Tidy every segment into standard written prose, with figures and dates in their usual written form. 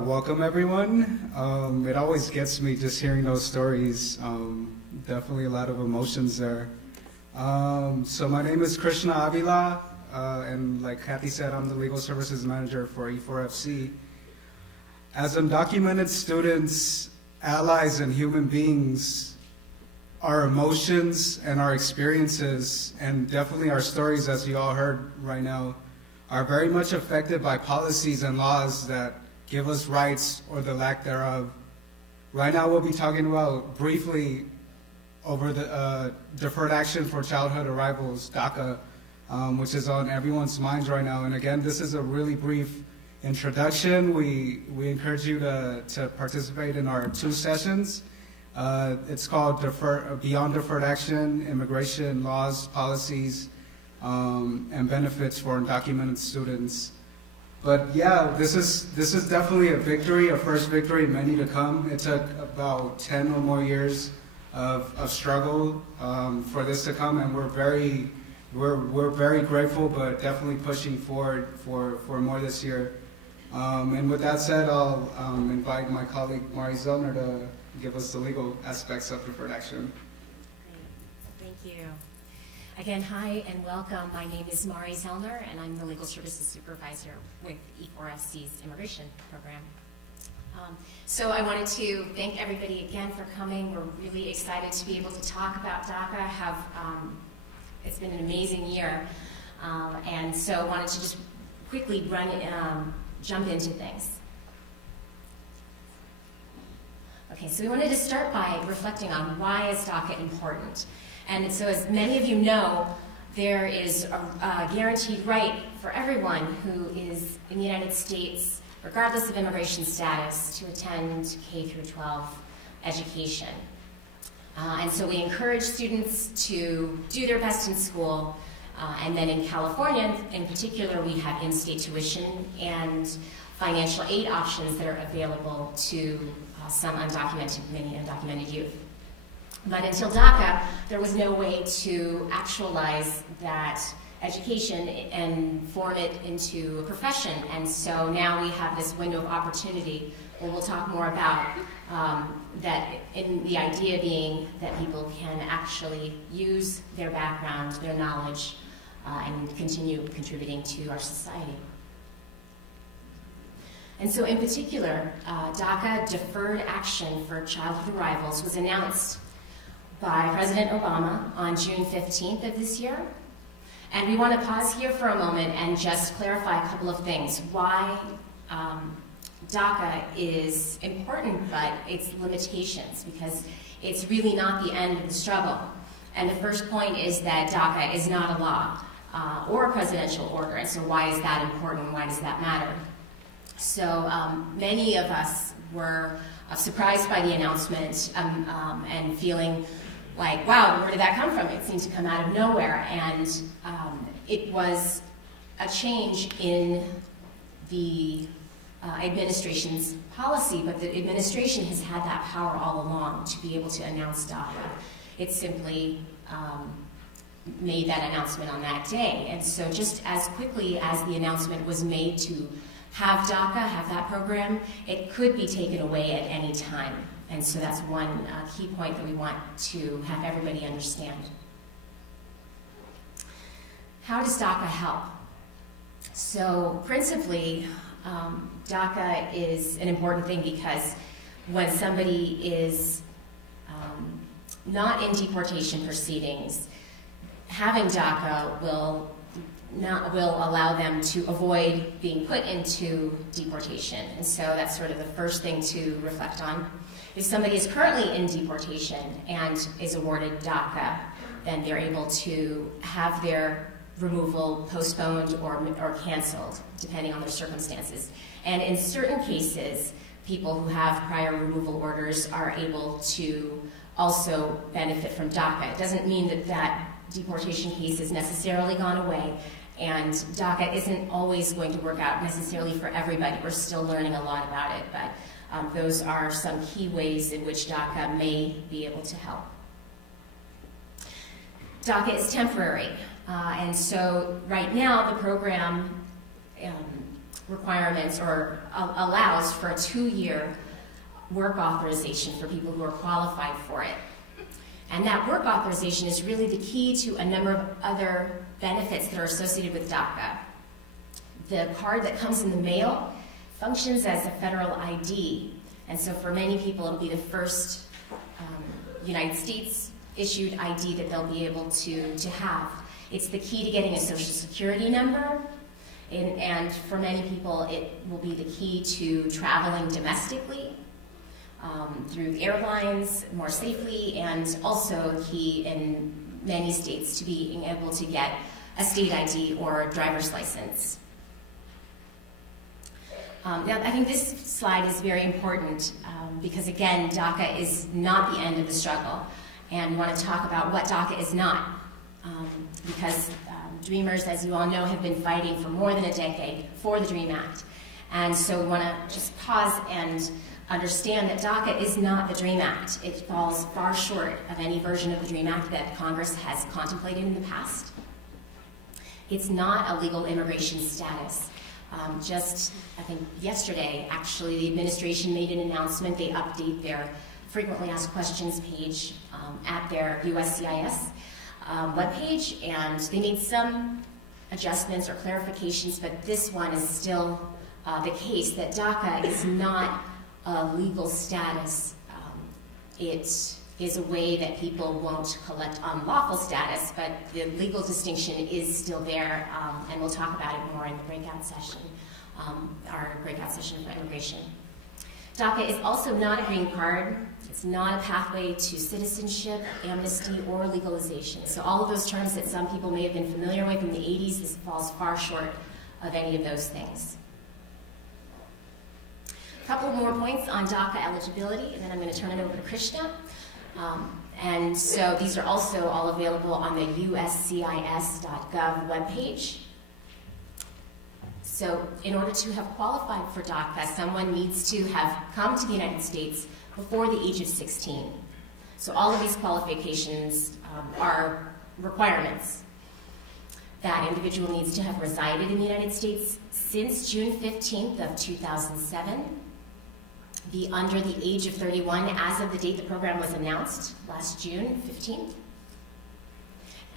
Welcome everyone. It always gets me just hearing those stories. Definitely a lot of emotions there. So my name is Krsna Avila, and like Kathy said, I'm the Legal Services Manager for E4FC. As undocumented students, allies, and human beings, our emotions and our experiences, and definitely our stories, as you all heard right now, are very much affected by policies and laws that give us rights or the lack thereof. Right now we'll be talking about briefly over the Deferred Action for Childhood Arrivals, DACA, which is on everyone's minds right now. And again, this is a really brief introduction. We encourage you to participate in our 2 sessions. It's called Beyond Deferred Action, Immigration Laws, Policies, and Benefits for Undocumented Students. But yeah, this is definitely a victory, a first victory, many to come. It took about 10 or more years of struggle for this to come, and we're very grateful, but definitely pushing forward for more this year. And with that said, I'll invite my colleague Marilia Zellner to give us the legal aspects of deferred action. Great. Thank you. Again, hi and welcome. My name is Marilia Zellner, and I'm the Legal Services Supervisor with E4FC's Immigration Program. So I wanted to thank everybody again for coming. We're really excited to be able to talk about DACA. It's been an amazing year, and so I wanted to just quickly jump into things. Okay, so we wanted to start by reflecting on why is DACA important. And so as many of you know, there is a guaranteed right for everyone who is in the United States, regardless of immigration status, to attend K through 12 education. And so we encourage students to do their best in school. And then in California, in particular, we have in-state tuition and financial aid options that are available to some many undocumented youth. But until DACA, there was no way to actualize that education and form it into a profession. And so now we have this window of opportunity where we'll talk more about that, in the idea being that people can actually use their background, their knowledge, and continue contributing to our society. And so in particular, DACA Deferred Action for Childhood Arrivals was announced by President Obama on June 15th of this year. And we want to pause here for a moment and just clarify a couple of things. Why DACA is important, but its limitations, because it's really not the end of the struggle. And the first point is that DACA is not a law or a presidential order, and so why is that important? Why does that matter? So many of us were surprised by the announcement and feeling like, wow, where did that come from? It seemed to come out of nowhere. And it was a change in the administration's policy, but the administration has had that power all along to be able to announce DACA. It simply made that announcement on that day. And so just as quickly as the announcement was made to have DACA, have that program, it could be taken away at any time. And so that's one key point that we want to have everybody understand. How does DACA help? So principally, DACA is an important thing because when somebody is not in deportation proceedings, having DACA will allow them to avoid being put into deportation. And so that's sort of the first thing to reflect on. If somebody is currently in deportation and is awarded DACA, then they're able to have their removal postponed or canceled, depending on their circumstances. And in certain cases, people who have prior removal orders are able to also benefit from DACA. It doesn't mean that that deportation case has necessarily gone away, and DACA isn't always going to work out necessarily for everybody. We're still learning a lot about it, but those are some key ways in which DACA may be able to help. DACA is temporary, and so right now the program requirements or allows for a 2-year work authorization for people who are qualified for it. And that work authorization is really the key to a number of other benefits that are associated with DACA. The card that comes in the mail functions as a federal ID. And so for many people, it'll be the first United States issued ID that they'll be able to have. It's the key to getting a Social Security number. And for many people, it will be the key to traveling domestically through airlines more safely, and also key in many states to being able to get a state ID or a driver's license. Now, I think this slide is very important because, again, DACA is not the end of the struggle. And we want to talk about what DACA is not. Because Dreamers, as you all know, have been fighting for more than a decade for the DREAM Act. And so we want to just pause and understand that DACA is not the DREAM Act. It falls far short of any version of the DREAM Act that Congress has contemplated in the past. It's not a legal immigration status. Just, I think, yesterday, actually, the administration made an announcement. They update their frequently asked questions page at their USCIS webpage, and they made some adjustments or clarifications, but this one is still the case that DACA is not a legal status. It is a way that people won't collect unlawful status, but the legal distinction is still there, and we'll talk about it more in the breakout session, our breakout session for immigration. DACA is also not a green card. It's not a pathway to citizenship, amnesty, or legalization. So all of those terms that some people may have been familiar with in the 80s, this falls far short of any of those things. A couple more points on DACA eligibility, and then I'm going to turn it over to Krsna. And so these are also all available on the uscis.gov webpage. So in order to have qualified for DACA, someone needs to have come to the United States before the age of 16. So all of these qualifications are requirements. That individual needs to have resided in the United States since June 15th of 2007, be under the age of 31 as of the date the program was announced, last June 15th,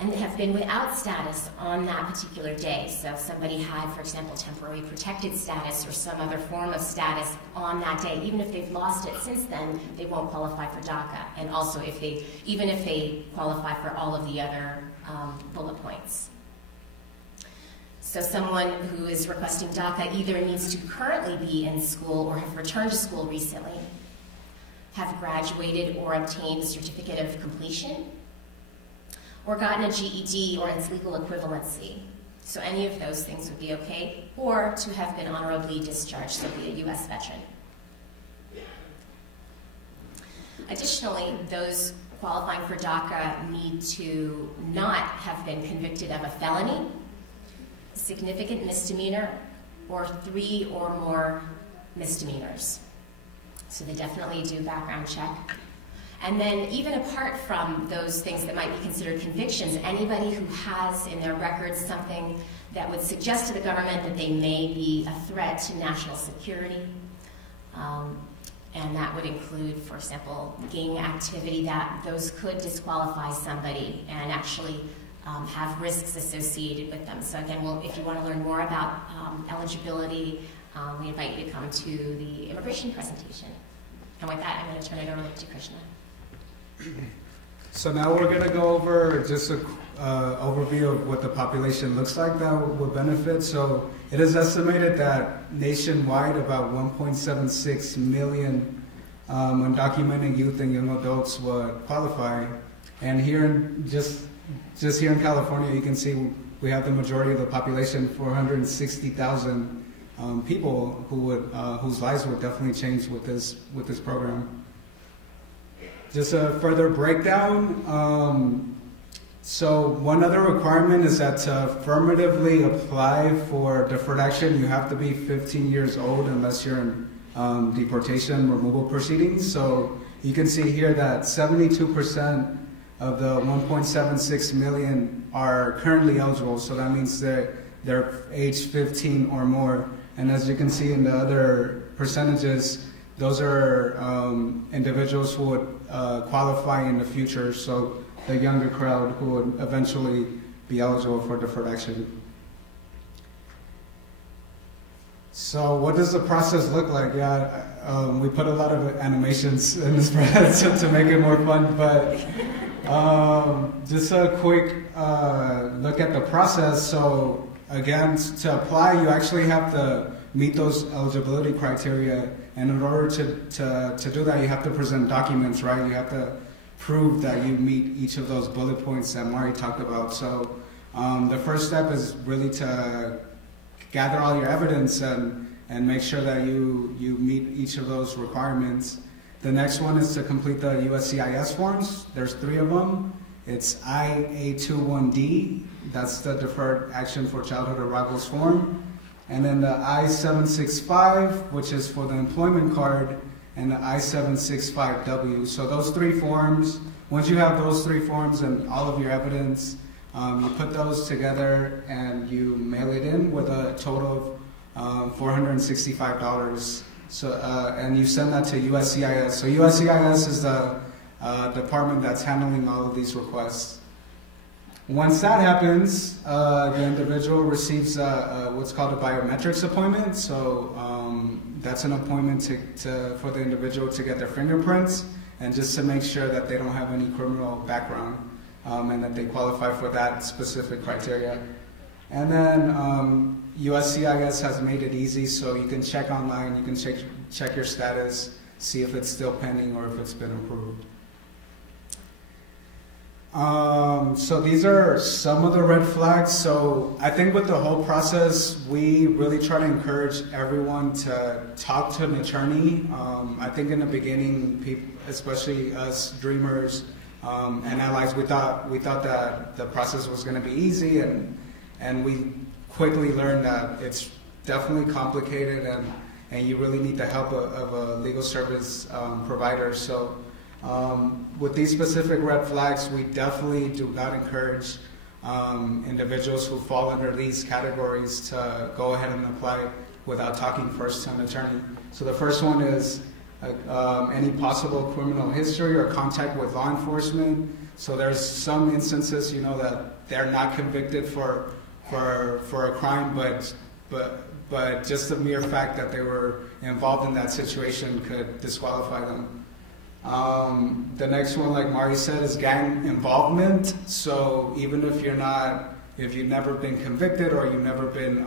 and have been without status on that particular day. So if somebody had, for example, temporary protected status or some other form of status on that day, even if they've lost it since then, they won't qualify for DACA. And also, even if they qualify for all of the other bullet points. So someone who is requesting DACA either needs to currently be in school or have returned to school recently, have graduated or obtained a certificate of completion, or gotten a GED or its legal equivalency. So any of those things would be okay, or to have been honorably discharged, so be a US veteran. Additionally, those qualifying for DACA need to not have been convicted of a felony, significant misdemeanor, or 3 or more misdemeanors. So they definitely do background check. And then even apart from those things that might be considered convictions, anybody who has in their records something that would suggest to the government that they may be a threat to national security, and that would include, for example, gang activity, that those could disqualify somebody and actually have risks associated with them. So again, if you want to learn more about eligibility, we invite you to come to the immigration presentation. And with that, I'm going to turn it over to Krsna. So now we're going to go over just an overview of what the population looks like that would benefit. So it is estimated that nationwide about 1.76 million undocumented youth and young adults would qualify. And here in just here in California, you can see we have the majority of the population, 460,000 people who would whose lives would definitely change with this program. Just a further breakdown. So one other requirement is that to affirmatively apply for deferred action, you have to be 15 years old unless you're in deportation removal proceedings. So you can see here that 72% of the 1.76 million are currently eligible. So that means they're age 15 or more And as you can see in the other percentages, those are individuals who would qualify in the future, so the younger crowd who would eventually be eligible for deferred action. So what does the process look like? Yeah, we put a lot of animations in this presentation to make it more fun, but just a quick look at the process. So again, to apply, you actually have to meet those eligibility criteria, and in order to do that, you have to present documents, right? You have to prove that you meet each of those bullet points that Mari talked about. So the first step is really to gather all your evidence and make sure that you meet each of those requirements. The next one is to complete the USCIS forms. There's 3 of them. It's I-821D, that's the Deferred Action for Childhood Arrivals form. And then the I-765, which is for the employment card, and the I-765W. So those 3 forms, once you have those 3 forms and all of your evidence, you put those together and you mail it in with a total of $465. So, and you send that to USCIS. So USCIS is the department that's handling all of these requests. Once that happens, the individual receives what's called a biometrics appointment. So that's an appointment for the individual to get their fingerprints and just to make sure that they don't have any criminal background and that they qualify for that specific criteria. And then USCIS has made it easy, so you can check online, you can check your status, see if it's still pending or if it's been approved. So these are some of the red flags. So I think with the whole process, we really try to encourage everyone to talk to an attorney. I think in the beginning, people, especially us dreamers and allies, we thought that the process was going to be easy, and we quickly learned that it's definitely complicated, and you really need the help of a legal service provider. So with these specific red flags, we definitely do not encourage individuals who fall under these categories to go ahead and apply without talking first to an attorney. So the first one is any possible criminal history or contact with law enforcement. So there's some instances, that they're not convicted for a crime, but just the mere fact that they were involved in that situation could disqualify them. The next one, like Mari said, is gang involvement. So even if you've never been convicted or you've never been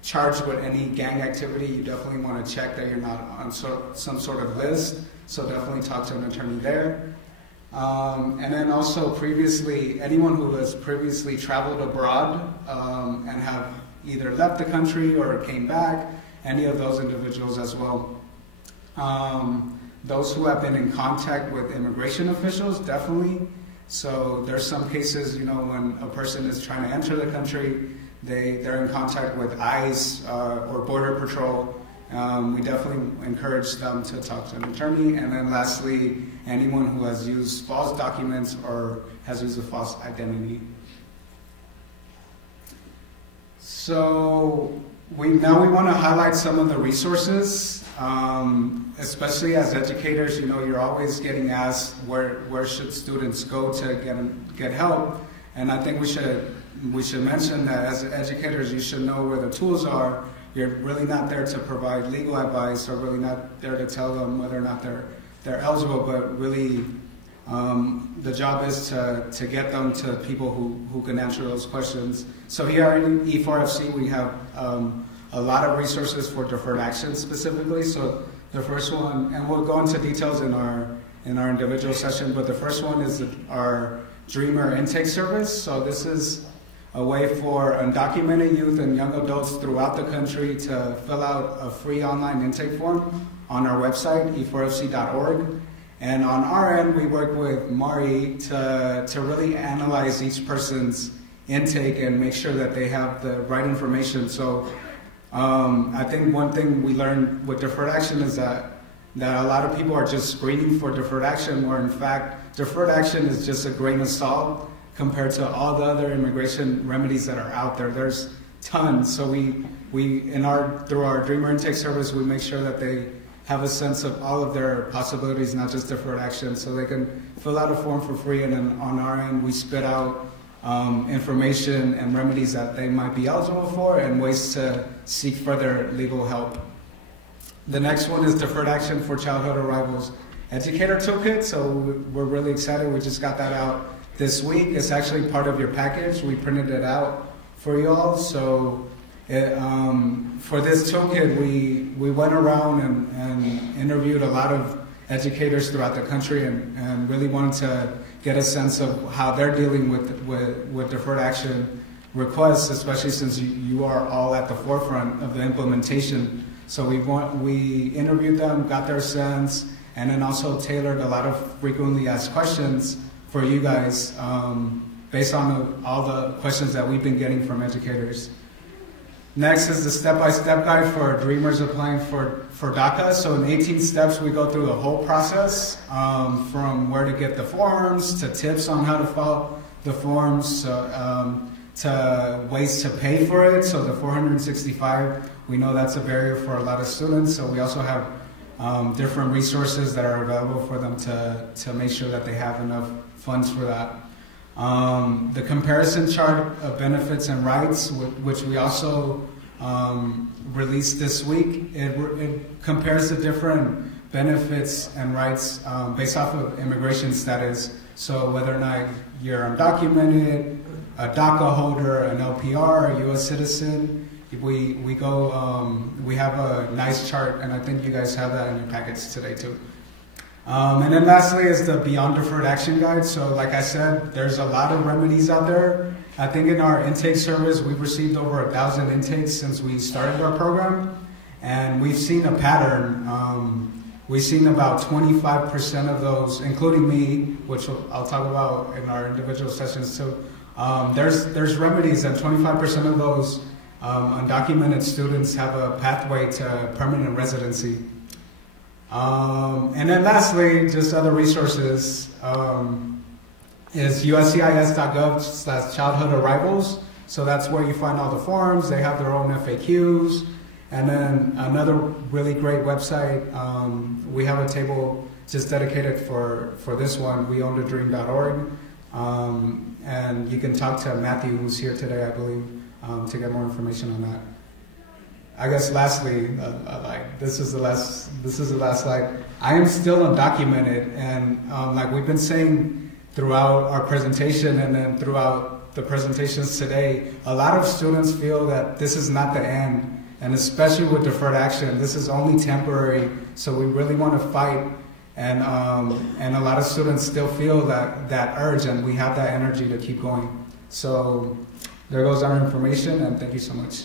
charged with any gang activity, you definitely want to check that you're not on some sort of list. So definitely talk to an attorney there. And then also anyone who has previously traveled abroad and have either left the country or came back, any of those individuals as well. Those who have been in contact with immigration officials, definitely. So there's some cases, when a person is trying to enter the country, they're in contact with ICE or Border Patrol. We definitely encourage them to talk to an attorney. And then lastly, anyone who has used false documents or has used a false identity. So now we want to highlight some of the resources, especially as educators. You're always getting asked where should students go to get help, and I think we should mention that as educators, you should know where the tools are. You're really not there to provide legal advice, or really not there to tell them whether or not they're eligible, but really the job is to get them to people who can answer those questions. So here in E4FC, we have a lot of resources for deferred action specifically. So the first one, and we'll go into details in our individual session, but the first one is our Dreamer intake service. So this is a way for undocumented youth and young adults throughout the country to fill out a free online intake form on our website, e4fc.org. And on our end, we work with Mari to really analyze each person's intake and make sure that they have the right information. So I think one thing we learned with deferred action is that a lot of people are just screening for deferred action, where in fact, deferred action is just a grain of salt compared to all the other immigration remedies that are out there. There's tons. So through our Dreamer Intake Service, we make sure that they have a sense of all of their possibilities, not just deferred action, so they can fill out a form for free, and then on our end, we spit out information and remedies that they might be eligible for and ways to seek further legal help. The next one is Deferred Action for Childhood Arrivals Educator Toolkit. So we're really excited. We just got that out this week. It's actually part of your package. We printed it out for you all. So for this toolkit, we went around and interviewed a lot of educators throughout the country and really wanted to get a sense of how they're dealing with deferred action requests, especially since you are all at the forefront of the implementation. So we interviewed them, got their sense, and then also tailored a lot of frequently asked questions for you guys based on all the questions that we've been getting from educators. Next is the step-by-step guide for dreamers applying for DACA. So in 18 steps, we go through the whole process, from where to get the forms, to tips on how to file the forms, to ways to pay for it. So the $465, we know that's a barrier for a lot of students. So we also have different resources that are available for them to make sure that they have enough funds for that. The comparison chart of benefits and rights, which we also released this week, it compares the different benefits and rights based off of immigration status. So whether or not you're undocumented, a DACA holder, an LPR, a U.S. citizen, we have a nice chart, and I think you guys have that in your packets today too. And then lastly is the Beyond Deferred Action Guide. So like I said, there's a lot of remedies out there. I think in our intake service, we've received over 1,000 intakes since we started our program. And we've seen a pattern. We've seen about 25% of those, including me, which I'll talk about in our individual sessions too. There's remedies, and 25% of those undocumented students have a pathway to permanent residency. And then lastly, just other resources, is uscis.gov/childhood arrivals. So that's where you find all the forms. They have their own FAQs. And then another really great website, we have a table just dedicated for this one, weownthetodream.org. And you can talk to Matthew, who's here today, I believe, to get more information on that. I guess lastly, this is the last slide. I am still undocumented, and like we've been saying throughout our presentation and then throughout the presentations today, a lot of students feel that this is not the end, and especially with deferred action, this is only temporary. So we really want to fight, and a lot of students still feel that urge, and we have that energy to keep going. So there goes our information, and thank you so much.